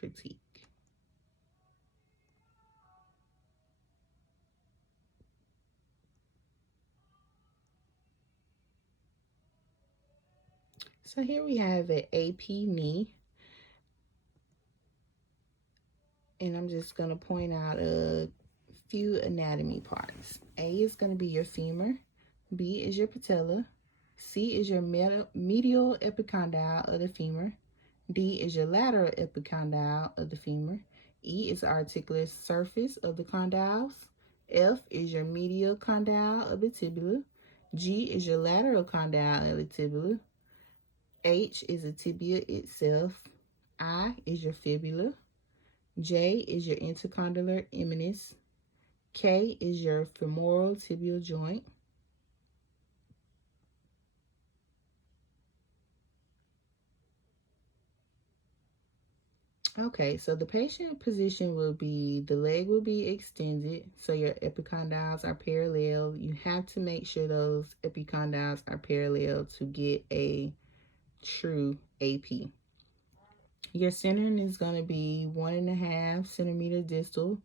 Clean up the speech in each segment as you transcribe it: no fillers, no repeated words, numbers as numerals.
critique. So here we have an AP knee, and I'm just going to point out a few anatomy parts. A is going to be your femur, B is your patella, C is your medial epicondyle of the femur, D is your lateral epicondyle of the femur, E is the articular surface of the condyles, F is your medial condyle of the tibia, G is your lateral condyle of the tibia, H is the tibia itself, I is your fibula, J is your intercondylar eminence, K is your femoral tibial joint, okay, so the patient position will be, the leg will be extended, so your epicondyles are parallel. You have to make sure those epicondyles are parallel to get a true AP. Your centering is going to be 1.5 centimeter distal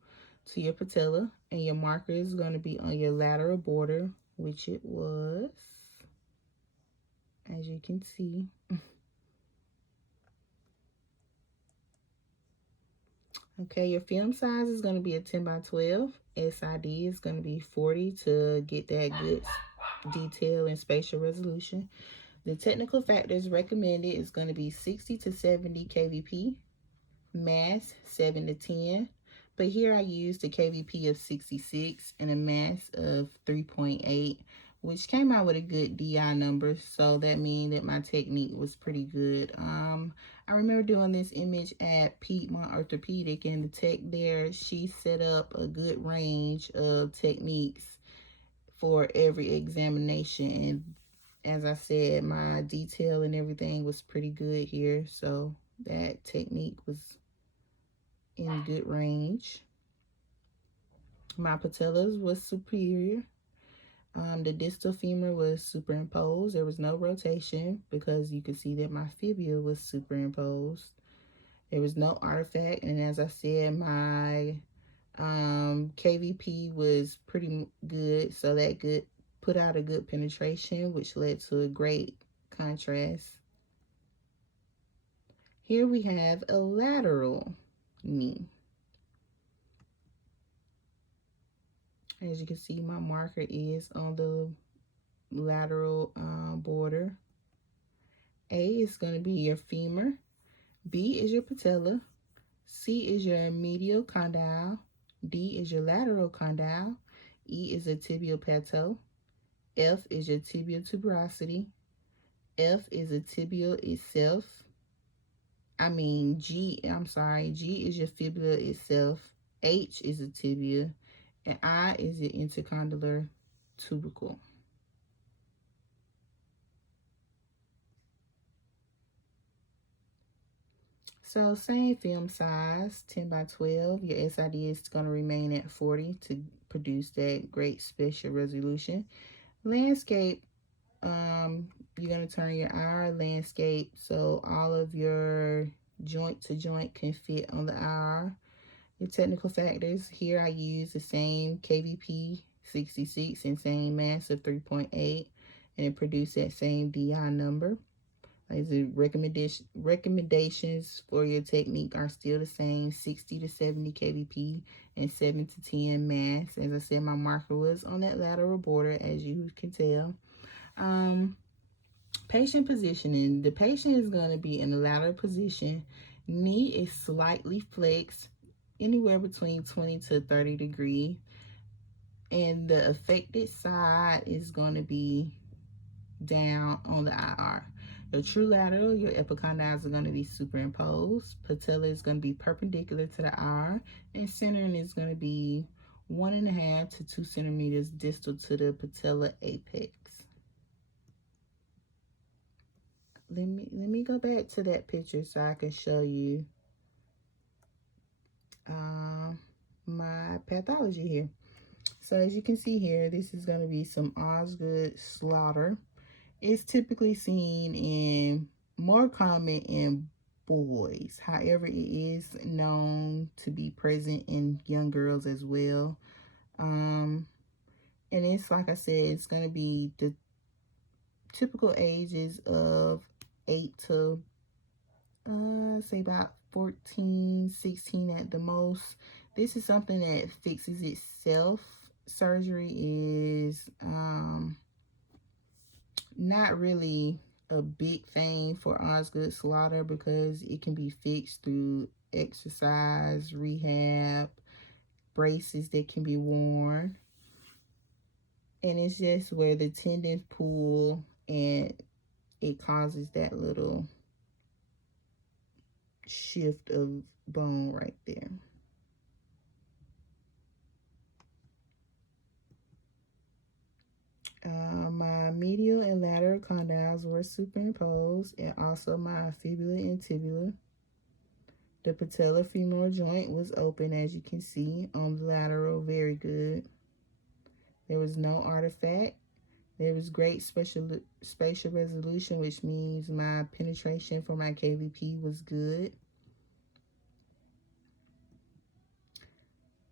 to your patella, and your marker is going to be on your lateral border, which it was, as you can see. Okay, your film size is going to be a 10 by 12. SID is going to be 40 to get that good detail and spatial resolution. The technical factors recommended is going to be 60 to 70 kVp, mass 7 to 10. But here I used a kVp of 66 and a mass of 3.8, which came out with a good DI number. So that means that my technique was pretty good. I remember doing this image at Piedmont Orthopedic, and the tech there, she set up a good range of techniques for every examination. And as I said, my detail and everything was pretty good here. So that technique was in good range. My patellas was superior. The distal femur was superimposed. There was no rotation because you could see that my fibula was superimposed. There was no artifact, and as I said, my KVP was pretty good, so that good put out a good penetration, which led to a great contrast. Here we have a lateral knee. As you can see, my marker is on the lateral border. A is going to be your femur, B is your patella, C is your medial condyle, D is your lateral condyle, E is a tibial plateau, F is your tibial tuberosity, F is a tibial itself. G is your fibula itself, H is a tibia, and I is your intercondylar tubercle. So same film size, 10 by 12. Your SID is going to remain at 40 to produce that great spatial resolution. Landscape, you're going to turn your IR landscape so all of your joint to joint can fit on the IR. Your technical factors, here I use the same KVP 66 and same mass of 3.8, and it produced that same DI number. The recommendations for your technique are still the same, 60 to 70 kVp and 7 to 10 mass. As I said, my marker was on that lateral border, as you can tell. Patient positioning. The patient is going to be in the lateral position. Knee is slightly flexed, anywhere between 20 to 30 degrees. And the affected side is going to be down on the IR. Your true lateral, your epicondyles are going to be superimposed. Patella is going to be perpendicular to the IR, and centering is going to be 1.5 to 2 centimeters distal to the patella apex. Let me go back to that picture so I can show you my pathology here. So as you can see here, this is going to be some Osgood slaughter. It's typically seen in, more common in boys. However, it is known to be present in young girls as well. And it's, like I said, it's going to be the typical ages of 8 to say about 14, 16 at the most. This is something that fixes itself. Surgery is not really a big thing for Osgood Slaughter because it can be fixed through exercise, rehab, braces that can be worn. And it's just where the tendons pull and it causes that little shift of bone right there. My medial and lateral condyles were superimposed, and also my fibula and tibula. The patellofemoral joint was open, as you can see on the lateral. Very good. There was no artifact. There was great spatial resolution, which means my penetration for my KVP was good.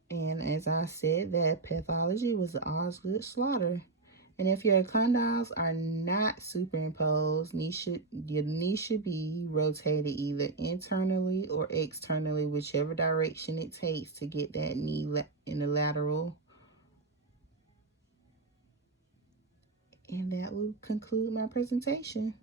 And as I said, that pathology was the Osgood Slaughter. And if your condyles are not superimposed, your knee should be rotated either internally or externally, whichever direction it takes to get that knee in the lateral. And that will conclude my presentation.